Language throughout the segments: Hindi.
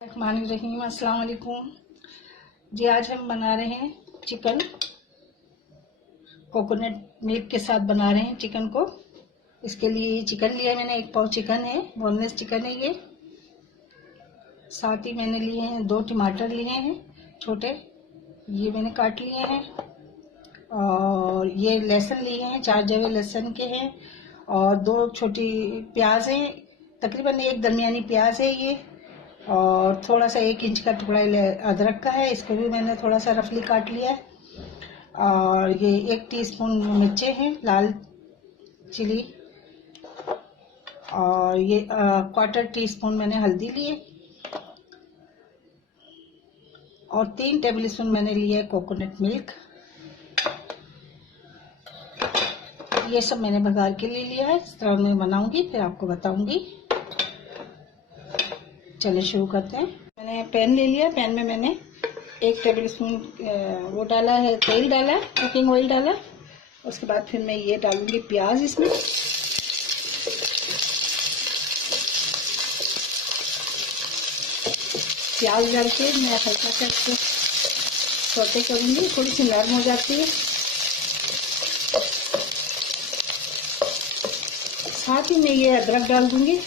रहीम अस्सलाम वालेकुम जी। आज हम बना रहे हैं चिकन, कोकोनट मिल्क के साथ बना रहे हैं चिकन को। इसके लिए चिकन लिया है मैंने, 1 पाव चिकन है, बोनलेस चिकन है ये। साथ ही मैंने लिए हैं 2 टमाटर लिए हैं छोटे, ये मैंने काट लिए हैं। और ये लहसुन लिए हैं, 4 जवे लहसुन के हैं। और 2 छोटी प्याज हैं, तकरीबन 1 दरमियानी प्याज है ये। और थोड़ा सा 1 इंच का टुकड़ा अदरक का है, इसको भी मैंने थोड़ा सा रफली काट लिया है। और ये 1 टीस्पून मिर्चें हैं लाल चिली। और ये 1/4 टीस्पून मैंने हल्दी लिए। और 3 टेबलस्पून मैंने लिए कोकोनट मिल्क। ये सब मैंने बघार के लिए लिया है। इस तरह मैं बनाऊंगी, फिर आपको बताऊंगी। चलिए शुरू करते हैं। मैंने पैन ले लिया, पैन में मैंने 1 टेबलस्पून वो डाला है, तेल डाला है, कुकिंग ऑयल डाला। उसके बाद फिर मैं ये डालूंगी प्याज इसमें। प्याज डाल के मैं हल्का सा इसको सौते करूंगी, थोड़ी सी नरम हो जाती है। साथ ही मैं ये अदरक डाल दूंगी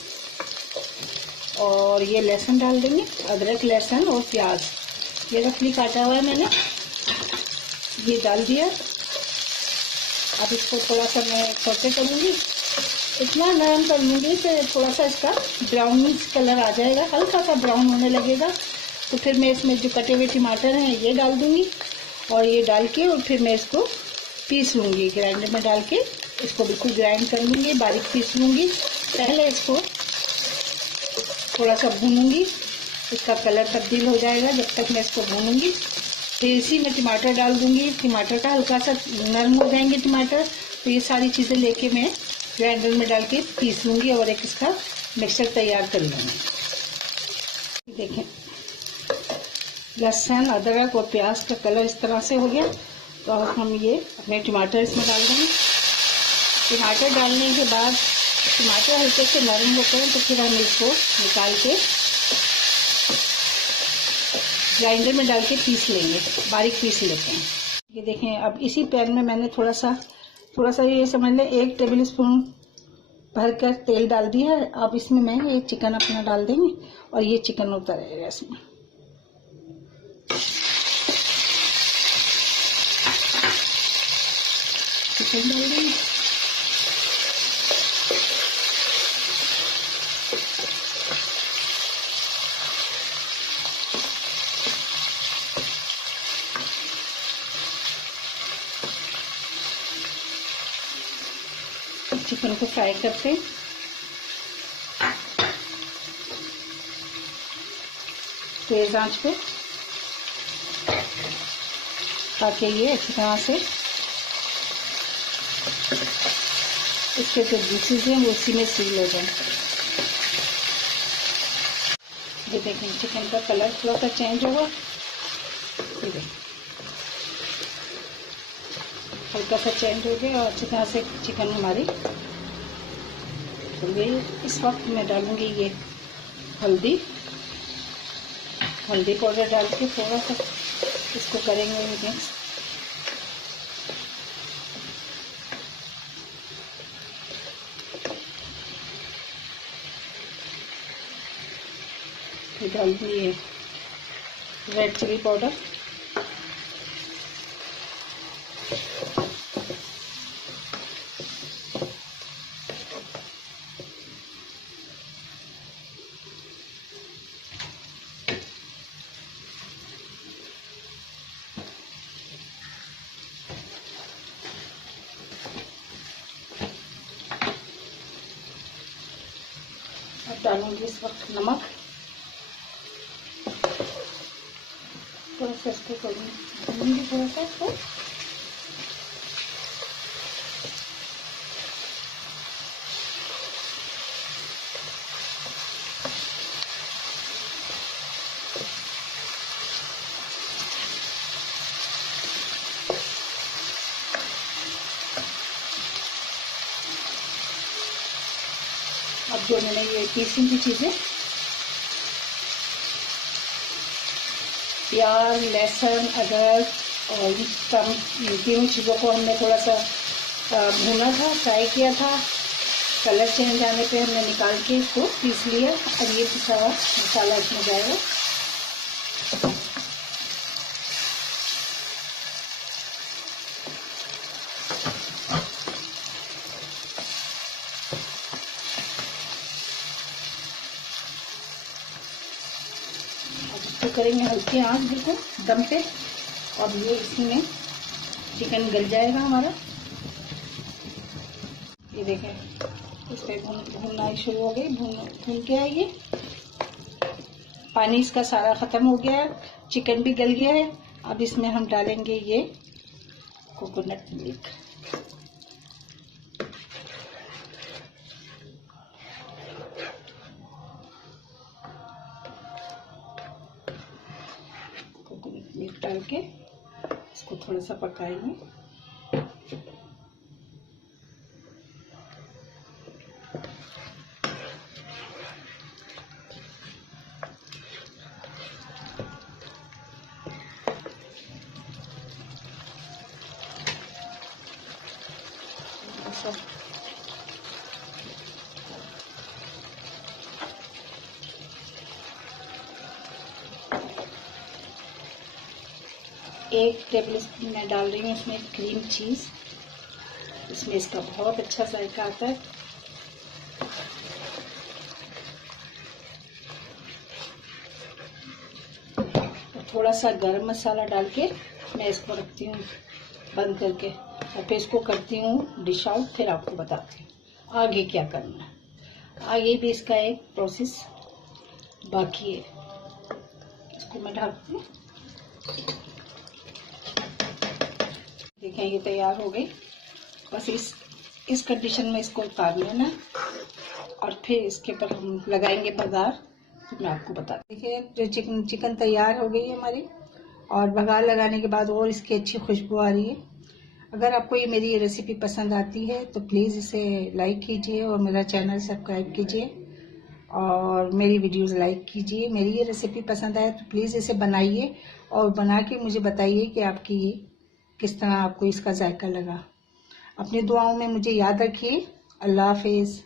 और ये लहसुन डाल देंगे। अदरक, लहसुन और प्याज ये रफली काटा हुआ है मैंने, ये डाल दिया। अब इसको थोड़ा सा मैं सौते करूंगी, इतना नरम कर लूंगी कि थोड़ा सा इसका ब्राउनिश कलर आ जाएगा, हल्का सा ब्राउन होने लगेगा। तो फिर मैं इसमें जो कटे हुए टमाटर हैं ये डाल दूंगी। और ये डाल के और फिर मैं इसको पीस लूंगी, ग्राइंडर में डाल के इसको बिल्कुल ग्राइंड कर लूंगी, बारीक पीस लूंगी। पहले इसको थोड़ा सा भूनूंगी, इसका कलर तब्दील हो जाएगा जब तक मैं इसको भूनूंगी। फिर इसी में टमाटर डाल दूंगी। टमाटर का हल्का सा नरम हो जाएंगे टमाटर, तो ये सारी चीज़ें लेके मैं ग्राइंडर में डाल के पीस लूंगी और एक इसका मिक्सचर तैयार कर लूंगी। देखें, लहसुन, अदरक और प्याज का कलर इस तरह से हो गया। तो अब हम ये अपने टमाटर इसमें डाल देंगे। टमाटर डालने के बाद टमाटर हल्के से नरम होते हैं तो फिर हम इसको निकाल के ग्राइंडर में डाल के पीस लेंगे, बारीक पीस लेते हैं। ये देखें, अब इसी पैन में मैंने थोड़ा सा ये समझ लें 1 टेबलस्पून भरकर तेल डाल दिया है। अब इसमें मैं ये चिकन अपना डाल देंगे और ये चिकन उतरेगा इसमें। चिकन डाल देंगे। चिकन को फ्राई करते हैं। तेज आंच पे, ताकि ये अच्छी तरह से इसके जो जूसेस हैं वो उसी में सील हो जाए। ये देखें, चिकन का कलर थोड़ा सा चेंज होगा, हल्का सा चेंज हो गया और अच्छी तरह से चिकन हमारी हो गई। इस वक्त मैं डालूंगी ये हल्दी पाउडर डाल के थोड़ा सा इसको करेंगे मिक्स। फिर डाल दिए रेड चिली पाउडर, अब डालूंगी इस वक्त नमक। थोड़ा सा इसको करूँगी, थोड़ा सा इसको अब जो मैंने ये पीसी की चीज़ें प्याज, लहसुन, अदरक और तीनों चीज़ों को हमने थोड़ा सा भुना था, फ्राई किया था। कलर चेंज आने पे हमने निकाल के इसको पीस लिया। अब ये पिसा हुआ मसाला इसमें जाएगा। अब इसको करेंगे हल्की आंच बिल्कुल दम पे। अब ये इसमें चिकन गल जाएगा हमारा। ये देखें, इसमें भुनना शुरू हो गई, भुन के आई। ये पानी इसका सारा ख़त्म हो गया है, चिकन भी गल गया है। अब इसमें हम डालेंगे ये कोकोनट मिल्क। कोकोनट मिल्क डाल के इसको थोड़ा सा पकाएंगे। एक टेबल स्पून मैं डाल रही हूँ इसमें क्रीम चीज़। इसमें इसका बहुत अच्छा जायका आता है। थोड़ा सा गरम मसाला डाल के मैं इसको रखती हूँ बंद करके, और फिर इसको करती हूँ डिश आउट। फिर आपको बताती हूँ आगे क्या करना है। आगे भी इसका एक प्रोसेस बाकी है। इसको मैं ढकती हूँ। देखें, ये तैयार हो गई। बस इस कंडीशन में इसको उतार लेना और फिर इसके ऊपर हम लगाएंगे बघार। तो मैं आपको बताती हूँ। देखिए, जो चिकन तैयार हो गई है हमारी, और बघार लगाने के बाद और इसकी अच्छी खुशबू आ रही है। अगर आपको ये मेरी रेसिपी पसंद आती है तो प्लीज़ इसे लाइक कीजिए और मेरा चैनल सब्सक्राइब कीजिए और मेरी वीडियोस लाइक कीजिए। मेरी ये रेसिपी पसंद आए तो प्लीज़ इसे बनाइए और बना के मुझे बताइए कि आपकी ये किस तरह आपको इसका जायका लगा। अपनी दुआओं में मुझे याद रखिए। अल्लाह हाफिज़।